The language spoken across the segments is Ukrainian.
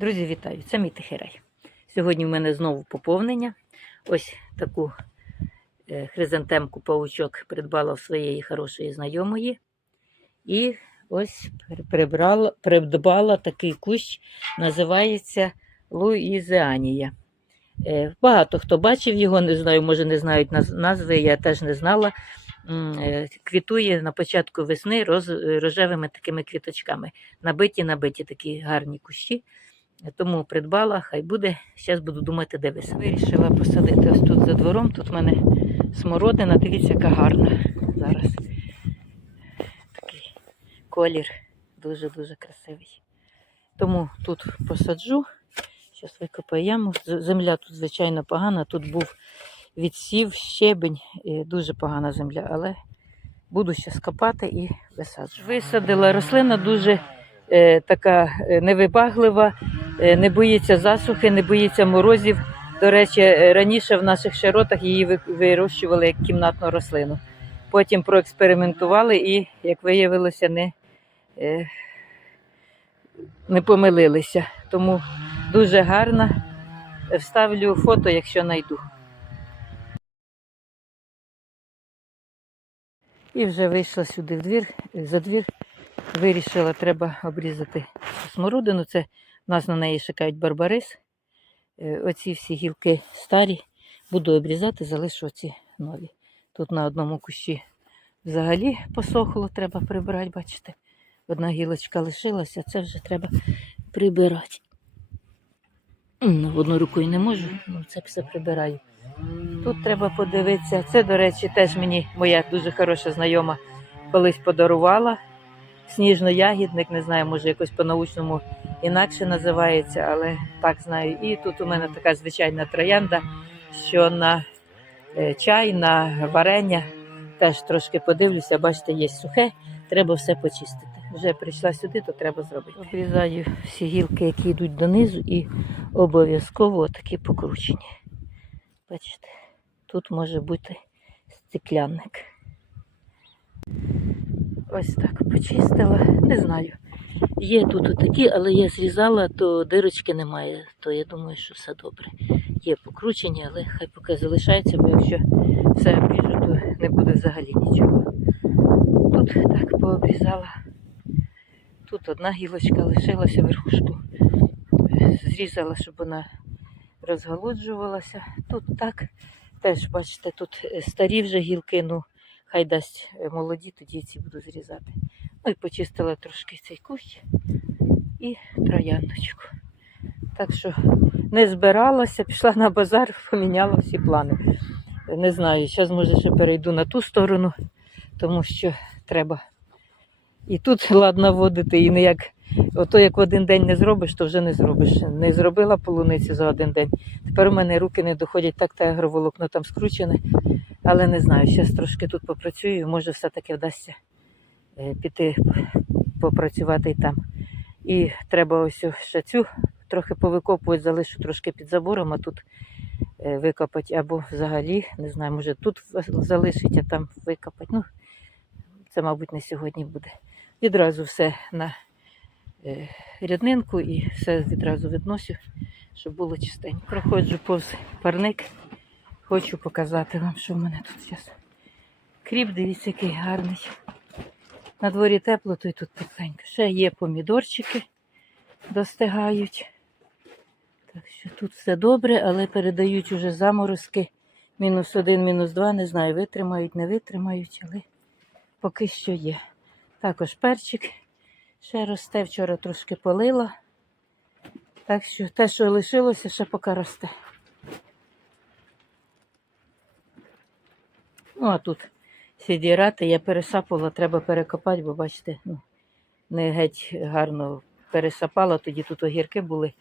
Друзі, вітаю! Це мій тихий. Сьогодні в мене знову поповнення. Ось таку е, хризантемку паучок придбала в своєї хорошої знайомої. І ось прибрала, придбала такий кущ, називається Луїзеанія. Е, Багато хто бачив його, не знаю, може не знають назви, я теж не знала. Е, Квітує на початку весни роз, рожевими такими квіточками. Набиті, набиті такі гарні кущі. Тому придбала, хай буде. Зараз буду думати, де висадити. Вирішила посадити ось тут за двором. Тут в мене смородина, дивіться, яка гарна зараз. Такий колір дуже-дуже красивий. Тому тут посаджу. Зараз викопаю яму. Земля тут, звичайно, погана. Тут був відсів, щебень, і дуже погана земля, але буду ще скопати і висаджу. Висадила рослина дуже е, така е, невибаглива, не боїться засухи, не боїться морозів. До речі, е, раніше в наших широтах її вирощували як кімнатну рослину. Потім проекспериментували і, як виявилося, не, е, не помилилися. Тому дуже гарна. Вставлю фото, якщо знайду. І вже вийшла сюди в двір, за двір. Вирішила, треба обрізати смородину. Це нас на неї шикають барбарис. Е, Оці всі гілки старі. Буду обрізати, залишу оці нові. Тут на одному кущі взагалі посохло, треба прибирати, бачите. Одна гілочка лишилася, це вже треба прибирати. М, Одною рукою не можу, ну це все прибираю. Тут треба подивитися. Це, до речі, теж мені моя дуже хороша знайома колись подарувала. Сніжно-ягідник, не знаю, може якось по-научному інакше називається, але так знаю. І тут у мене така звичайна троянда, що на е, чай, на варення теж трошки подивлюся, бачите, є сухе, треба все почистити. Вже прийшла сюди, то треба зробити. Обрізаю всі гілки, які йдуть донизу, і обов'язково такі покручені. Бачите, тут може бути стеклянник. Ось так почистила. Не знаю. Є тут такі, але я зрізала, то дирочки немає, то я думаю, що все добре. Є покручені, але хай поки залишається, бо якщо все обріжу, то не буде взагалі нічого. Тут так пообрізала. Тут одна гілочка лишилася верхушку. Зрізала, щоб вона розголоджувалася. Тут так. Теж, бачите, тут старі вже гілки, ну хай дасть молоді, тоді ці буду зрізати. Ну і почистила трошки цей кущ і трояндочку. Так що не збиралася, пішла на базар, поміняла всі плани. Не знаю, зараз може ще перейду на ту сторону, тому що треба і тут ладно водити, і не як ото як в один день не зробиш, то вже не зробиш. Не зробила полуницю за один день. Тепер у мене руки не доходять, так те агроволокно там скручене, але не знаю. Зараз трошки тут попрацюю, може все-таки вдасться піти попрацювати там. І треба ось ще цю трохи повикопувати, залишу трошки під забором, а тут е, викопати або взагалі, не знаю, може тут залишить, а там викопати. Ну, це, мабуть, не сьогодні буде. Відразу все на е, ряднинку і все відразу відносю, щоб було чистенько. Проходжу повз парник. Хочу показати вам, що в мене тут зараз. Кріп, дивіться, який гарний. На дворі тепло, то й тут тепленько. Ще є помідорчики, достигають. Так що тут все добре, але передають уже заморозки. Мінус один, мінус два, не знаю, витримають, не витримають, але поки що є. Також перчик ще росте. Вчора трошки полила. Так що те, що лишилося, ще поки росте. Ну, а тут сідірати я пересапала, треба перекопати, бо бачите, ну, не геть гарно пересапала, тоді тут огірки були,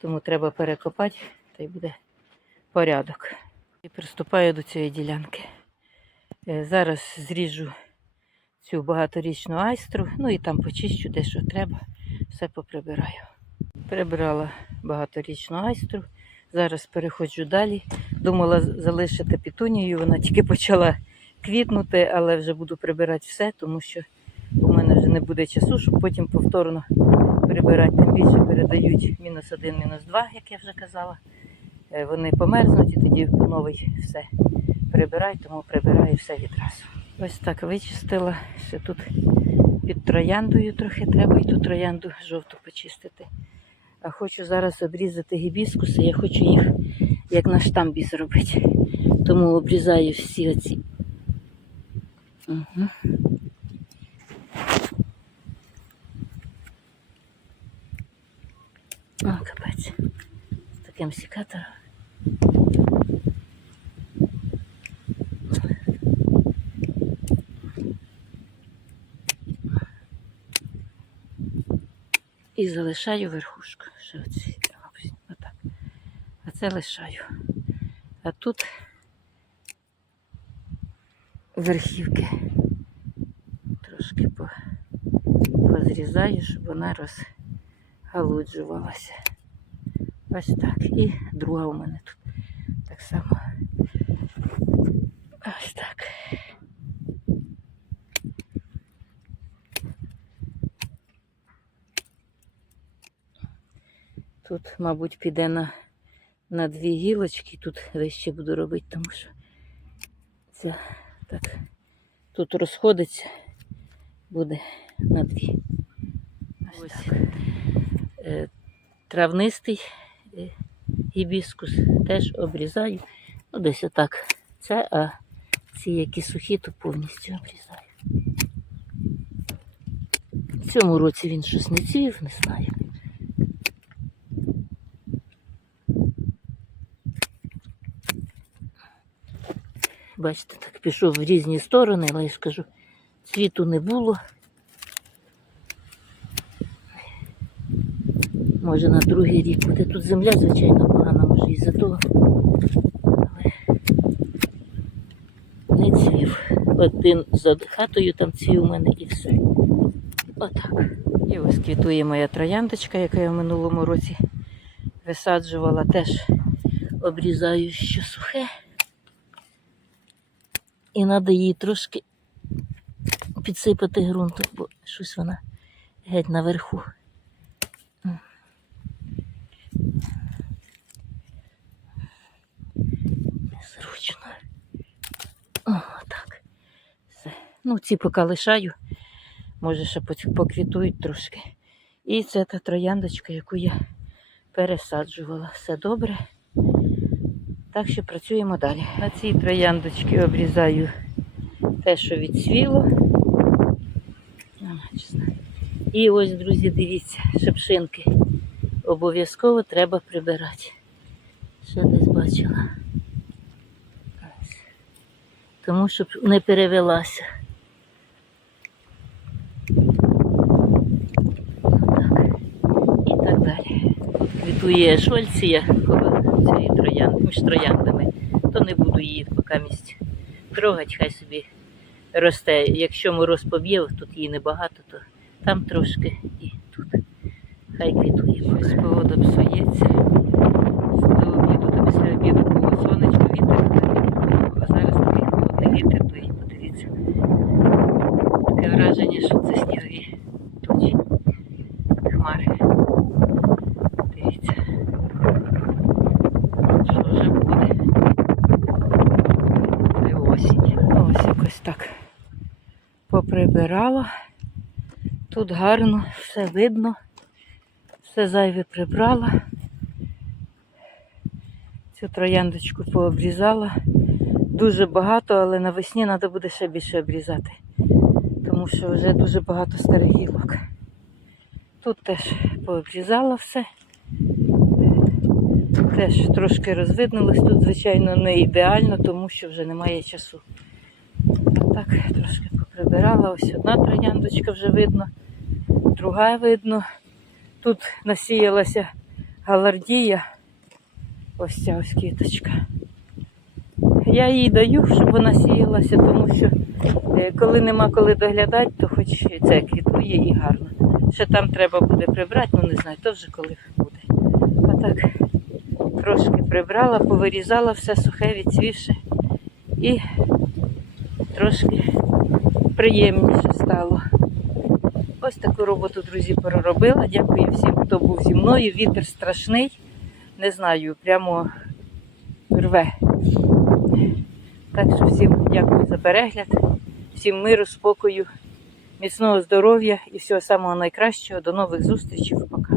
тому треба перекопати, та й буде порядок. І приступаю до цієї ділянки. Е, Зараз зріжу цю багаторічну айстру, ну і там почищу де що треба, все поприбираю. Прибрала багаторічну айстру. Зараз переходжу далі. Думала залишити пітунію, вона тільки почала квітнути, але вже буду прибирати все, тому що у мене вже не буде часу, щоб потім повторно прибирати, тим більше передають мінус один, мінус два, як я вже казала. Е, Вони померзнуть і тоді по новий все прибираю, тому прибираю все відразу. Ось так вичистила. Ще тут під трояндою трохи треба і ту троянду жовту почистити. А хочу зараз обрізати гібіскуси. Я хочу їх як на штамбі зробити. Тому обрізаю всі оці. Угу. О, капець. З таким сікатором. І залишаю верхушку. Ще оці. Отак. А це лишаю. А тут верхівки трошки позрізаю, щоб вона розгалуджувалася. Ось так. І друга у мене тут так само. Ось так. Тут, мабуть, піде на, на дві гілочки, тут вище буду робити, тому що це так тут розходиться, буде на дві. Ось, так. Е, травнистий е, гібіскус теж обрізаю. Ну, десь отак. Це, а ці, які сухі, то повністю обрізаю. В цьому році він щось не цвів, не знаю. Бачите, так пішов в різні сторони, але я ж кажу, цвіту не було. Може на другий рік буде. Тут земля, звичайно, погана, може і за того. Але не цвів. Один за хатою там цвів у мене і все. Отак. І ось квітує моя трояндочка, яка я в минулому році висаджувала. Теж обрізаю що сухе. І треба її трошки підсипати ґрунтом, бо щось вона геть наверху. Незручно. О, так. Все. Ну, ці поки лишаю. Може, ще поквітують трошки. І це та трояндочка, яку я пересаджувала. Все добре. Так що працюємо далі. На цій трояндочці обрізаю те, що відсвіло. І ось, друзі, дивіться, шепшинки. Обов'язково треба прибирати. Ще десь бачила. Тому щоб не перевелася. Так. І так далі. Тут квітує шольція цієї троянди, між трояндами, то не буду її поки місць трогати, хай собі росте. Якщо мороз поб'є, тут її небагато, то там трошки і тут. Хай квітує. Ось погода псується. До обіду, до після обіду було сонечко, вітер, а зараз такий холодний вітер, то і подивіться. Таке враження, що це снігові тучі, хмари. Дивіться. Що вже буде? Це осінь. Ось якось так поприбирала. Тут гарно, все видно, все зайве прибрала. Цю трояндочку пообрізала. Дуже багато, але навесні треба буде ще більше обрізати. Тому що вже дуже багато старих гілок. Тут теж пообрізала все. Теж трошки розвиднулось. Тут, звичайно, не ідеально, тому що вже немає часу. А так трошки поприбирала. Ось одна трояндочка вже видно, друга видно. Тут насіялася галардія. Ось ця ось квіточка. Я їй даю, щоб вона сіялася, тому що е, коли нема коли доглядати, то хоч це квітує і гарно. Ще там треба буде прибрати, ну не знаю, то вже коли буде. А так трошки прибрала, повирізала все сухе, відцвівше і трошки приємніше стало. Ось таку роботу, друзі, переробила. Дякую всім, хто був зі мною. Вітер страшний. Не знаю, прямо рве. Так що всім дякую за перегляд, всім миру, спокою, міцного здоров'я і всього самого найкращого. До нових зустрічей. Пока.